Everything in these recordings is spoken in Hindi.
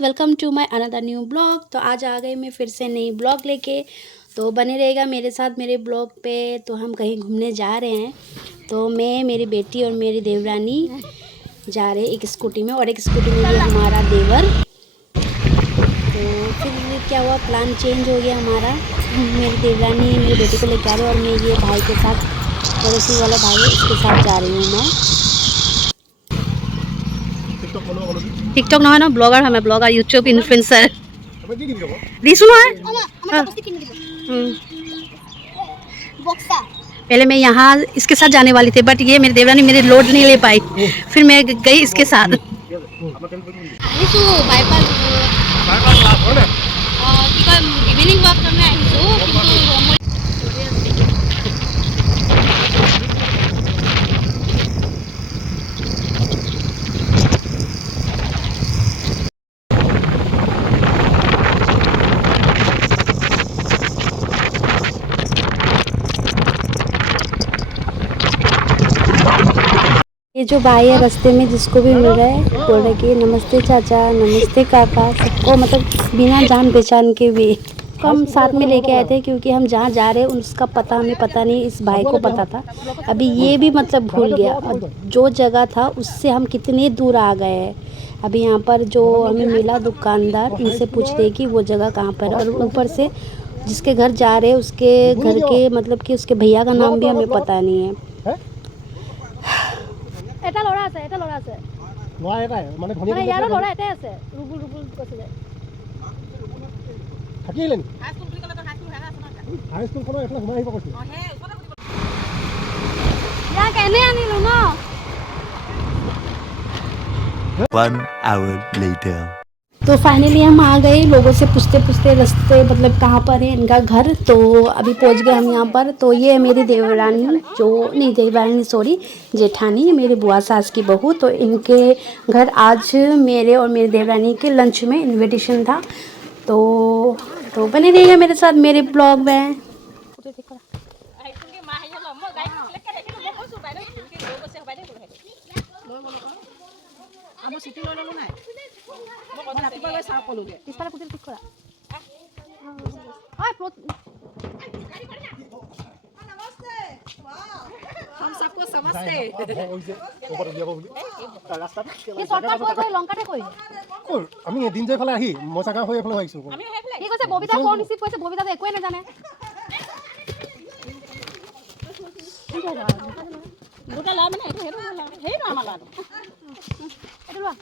Guys, welcome to my another new blog. तो आज आ गए मैं फिर से नई ब्लॉग लेके। तो बने रहेगा मेरे साथ मेरे ब्लॉग पे। तो हम कहीं घूमने जा रहे हैं। तो मैं, मेरी बेटी और मेरी देवरानी जा रहे हैं एक स्कूटी में, और एक स्कूटी में ये हमारा देवर। तो फिर क्या हुआ, प्लान चेंज हो गया हमारा। मेरी देवरानी मेरी बेटी को लेकर आ रहे, और मैं ये भाई के साथ, पड़ोसी वाला भाई है, उसके साथ जा रही हूँ मैं। टिकटक নহয় ন, ब्लॉगर है मैं, ब्लॉगर यूट्यूब इन्फ्लुएंसर दिसु নহয়। पहले मैं यहाँ इसके साथ जाने वाली थी, बट ये मेरी देवरानी मेरे लोड नहीं ले पाई, फिर मैं गई इसके साथ। इवनिंग वॉक करने ये जो भाई है रास्ते में जिसको भी मिल रहा है बोल रहे कि नमस्ते चाचा, नमस्ते काका, सबको मतलब बिना जान पहचान के भी हम साथ में लेके आए थे, क्योंकि हम जहाँ जा रहे हैं उसका पता हमें पता नहीं, इस भाई को पता था। अभी ये भी मतलब भूल गया, और जो जगह था उससे हम कितने दूर आ गए हैं। अभी यहाँ पर जो हमें मिला दुकानदार, इनसे पूछ रहे कि वो जगह कहाँ पर, और ऊपर से जिसके घर जा रहे हैं उसके घर के मतलब कि उसके भैया का नाम भी हमें पता नहीं है। এটা লড়া আছে, এটা লড়া আছে লড়া, এটা মানে ধনী মানে ইয়াৰ লড়া এটাই আছে, রুবুল রুবুল কৈছে যে থাকিলেন হাই স্কুল বুলি কলে তো হাই স্কুল হেৰা আছে না, হাই স্কুল কোনো এফালে ঘুমাই আহিব কৈছে। অ হে ওচৰত ইয়া কেনে আনিলো ন। 1 hour later. तो फाइनली हम आ गए, लोगों से पूछते पूछते रास्ते मतलब कहाँ पर है इनका घर। तो अभी पहुँच गए हम यहाँ पर। तो ये है मेरी देवरानी, जो नहीं देवरानी सॉरी जेठानी, मेरी बुआ सास की बहू। तो इनके घर आज मेरे और मेरी देवरानी के लंच में इनविटेशन था। तो बने रहिएगा मेरे साथ मेरे ब्लॉग में। हम सबको समझते আমি এদিন যে ফালে আহি মচাকা হৈ এফালে আহিছো কি কৈছে ববিতা কোন ৰিচিভ কৰিছে, ববিতা একোৱে নাজানে। দুটা লা মানে এইটো হেটো লা হেই না আমালা এইটো লা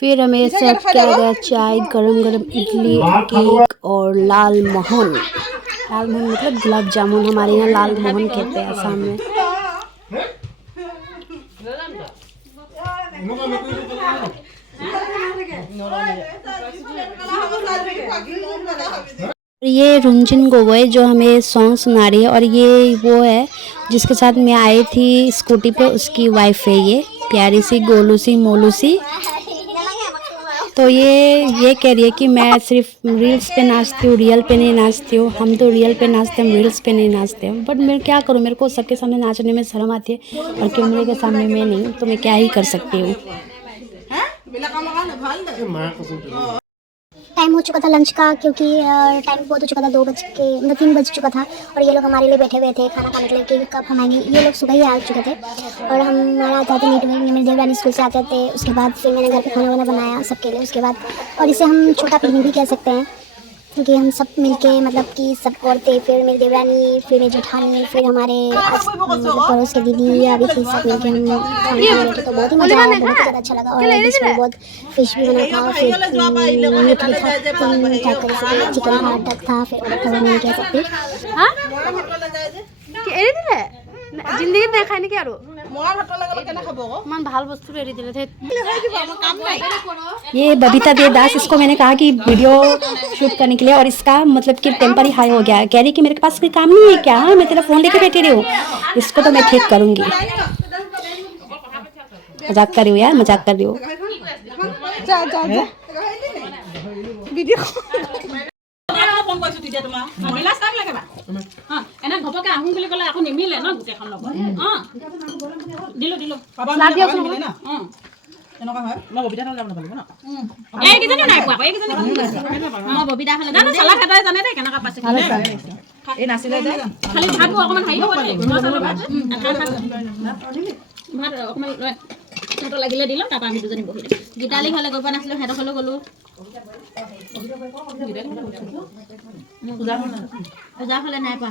फिर हमें सर्व किया गया चाय, गरम गरम इडली, केक और लाल मोहन। लाल मोहन मतलब गुलाब जामुन, हमारे यहाँ लाल मोहन कहते हैं आसाम में। ये रुंजिन गोगोई जो हमें सॉन्ग सुना रही है, और ये वो है जिसके साथ मैं आई थी स्कूटी पे, उसकी वाइफ है ये, प्यारी सी गोलू सी मोलू सी। तो ये कह रही है कि मैं सिर्फ रील्स पे नाचती हूँ, रियल पे नहीं नाचती हूँ। हम तो रियल पे नाचते हैं, हम रील्स पे नहीं नाचते हैं। बट मैं क्या करूँ, मेरे को सबके सामने नाचने में शर्म आती है, और कैमरे के सामने मैं नहीं, तो मैं क्या ही कर सकती हूँ। टाइम हो चुका था लंच का, क्योंकि टाइम बहुत हो चुका था, 2 बज के मतलब 3 बज चुका था। और ये लोग हमारे लिए बैठे हुए थे खाना खाने के लिए कि कब हम आएंगे। ये लोग सुबह ही आ चुके थे, और हमारा आते थे मीट में। मेरे देवरानी स्कूल से आते थे, उसके बाद फिर मैंने घर पे खाना वाना बनाया सबके लिए। उसके बाद, और इसे हम छोटा पिकनिक भी कह सकते हैं, क्योंकि हम सब मिलके मतलब कि सब औरतें, फिर मेरी देवरानी, फिर मेरी जेठानी, फिर हमारे मतलब पड़ोस के दीदी अभी थी, सब मिलके हम खाना बनाए थे। तो बहुत ही मज़ा आया, बहुत ही ज़्यादा अच्छा लगा। और इसमें बहुत फिश भी बना था, फिर मीट भी था, 3 4 तरह से चिकन था, टक था, फिर और खबर नहीं कह सकती। जिंदगी देखा नहीं क्या मन भाल वस्तु एरी दिले थे। ये बबीता देवदास, इसको मैंने कहा कि वीडियो शूट करने के लिए, और इसका मतलब कि टेम्पर ही हाई हो गया है। कह रही कि मेरे पास कोई काम नहीं है क्या, हाँ मैं तेरा फ़ोन लेके बैठी रही हूँ, इसको तो मैं ठीक करूँगी। मजाक कर रही हूँ यार, मजाक कर रही हूँ। লাগিলে দিলো তাৰপৰা আমি দুজনী বহিলো গীতালি ঘৰলৈ গৈ পোৱা নাছিলো সিহঁতৰ ঘৰলৈ গ'লো পূজা হ'লে নাই পোৱা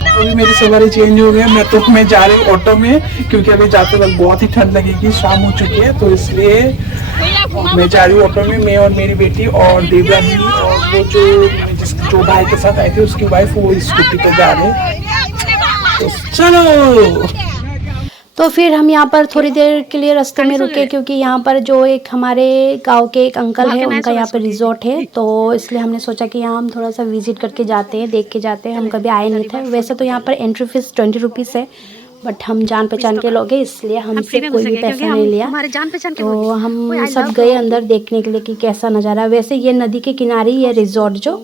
अभी मेरी सवारी चेंज हो गया। मैं जा रही हूँ ऑटो में, क्योंकि अभी जाते वक्त बहुत ही ठंड लगेगी, शाम हो चुकी है, तो इसलिए मैं जा रही हूँ ऑटो में। मैं और मेरी बेटी और देवरानी और वो जो भाई के साथ आए थे उसकी वाइफ, वो स्कूटी पे जा रहे हैं। तो चलो। तो फिर हम यहाँ पर थोड़ी देर के लिए रास्ते में रुके, क्योंकि यहाँ पर जो एक हमारे गांव के एक अंकल है, उनका यहाँ पर रिजॉर्ट है, तो इसलिए हमने सोचा कि यहाँ हम थोड़ा सा विजिट करके जाते हैं, देख के जाते हैं। हम कभी आए नहीं थे। वैसे तो यहाँ पर एंट्री फीस 20 रुपीज़ है, बट हम जान पहचान के लोग हैं, इसलिए हमसे कोई भी पैसा नहीं लिया। तो हम सब गए अंदर देखने के लिए कि कैसा नज़ारा। वैसे ये नदी के किनारे ही है रिजॉर्ट जो।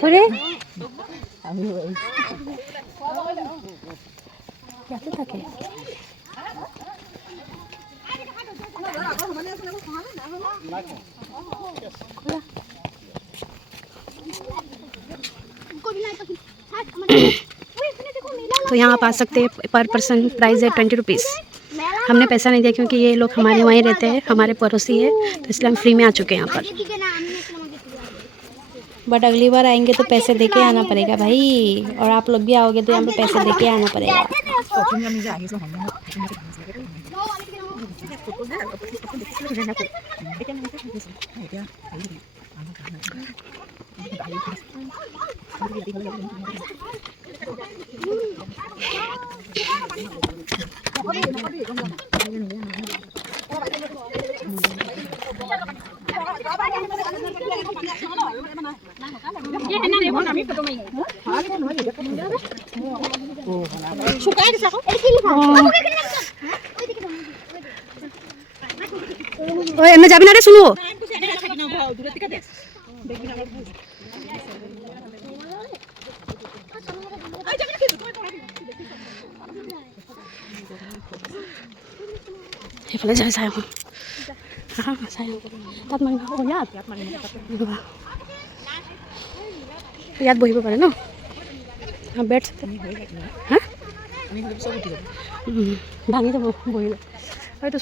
घुरे याते থাকে तो यहाँ आप आ सकते हैं। पर पर्सन प्राइस है 20 रुपीज़। हमने पैसा नहीं दिया क्योंकि ये लोग हमारे वहीं रहते हैं, हमारे पड़ोसी है, तो इसलिए हम फ्री में आ चुके हैं यहाँ पर। बट अगली बार आएंगे तो पैसे दे के आना पड़ेगा भाई, और आप लोग भी आओगे तो यहाँ पे पैसे दे के आना पड़ेगा। এমনি যাবি না রে শুনো সেইফালে যাই চাই আহোঁ চাই তাত মাৰিব ইয়াত বহিব পাৰে ন বেড হা ভাঙি যাব বহিলে হয়তো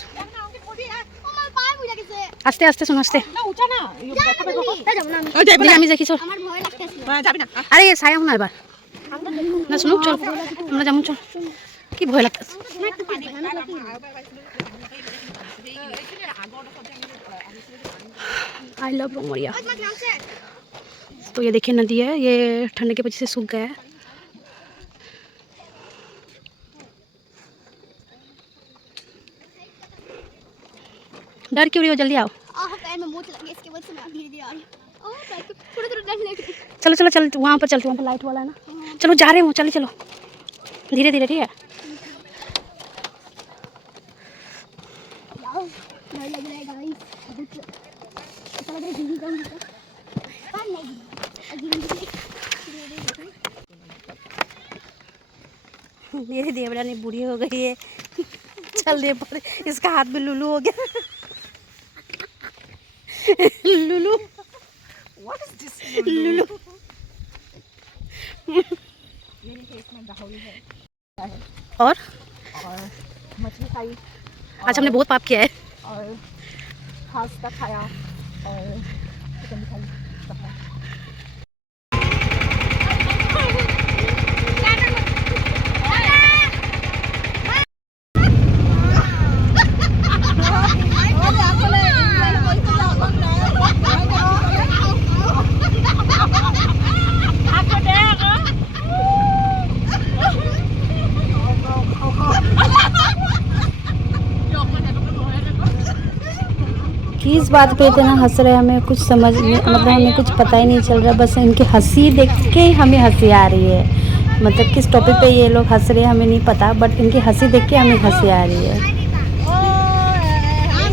আস্তে আস্তে শোন আস্তে আমি দেখি চল আরে চাই আহোঁ না এবার না শুনো চল আমরা যাবো চল কি ভয় লাগতেছে आई लव डोंगरिया। तो ये देखिए नदी है, ये ठंड की वजह से सूख गया है। डर क्यों रही हो, जल्दी आओ। चलो चलो चल वहाँ पर चलते, वहाँ पर लाइट वाला है ना। चलो जा रहे हो, चलो चलो धीरे धीरे, ठीक है। मेरी देवरानी बूढ़ी हो गई है, चलने पर इसका हाथ में लुलू हो गया। Lulu what is this Lulu और मछली खाई आज हमने बहुत पाप किया है। और पास्ता खाया और चिकन भी खाई सब खाया। किस बात पे इतना हंस रहे हैं, हमें कुछ समझ में मतलब हमें कुछ पता ही नहीं चल रहा। बस इनकी हंसी देख के ही हमें हंसी आ रही है। मतलब किस टॉपिक पे ये लोग हंस रहे हैं हमें नहीं पता, बट इनकी हंसी देख के हमें हंसी आ रही है।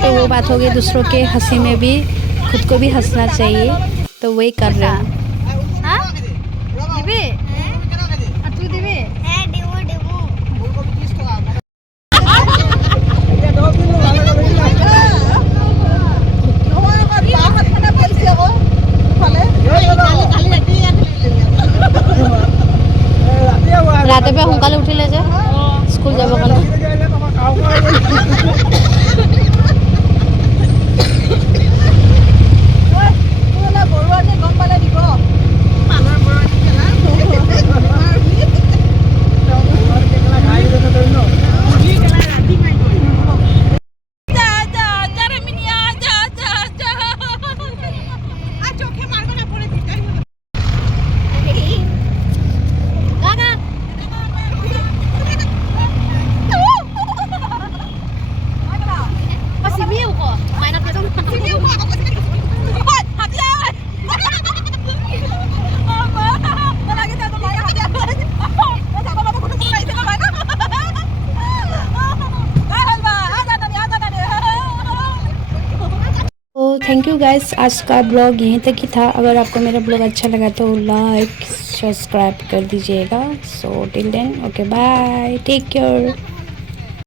तो वो बात हो गई, दूसरों के हंसी में भी खुद को भी हंसना चाहिए, तो वही कर रहे हैं। रात पे सोनकाले उठिले जे स्कूल যাব কাৰণে। थैंक यू गाइस, आज का ब्लॉग यहीं तक ही था। अगर आपको मेरा ब्लॉग अच्छा लगा तो लाइक सब्सक्राइब कर दीजिएगा। So till then okay bye, take care.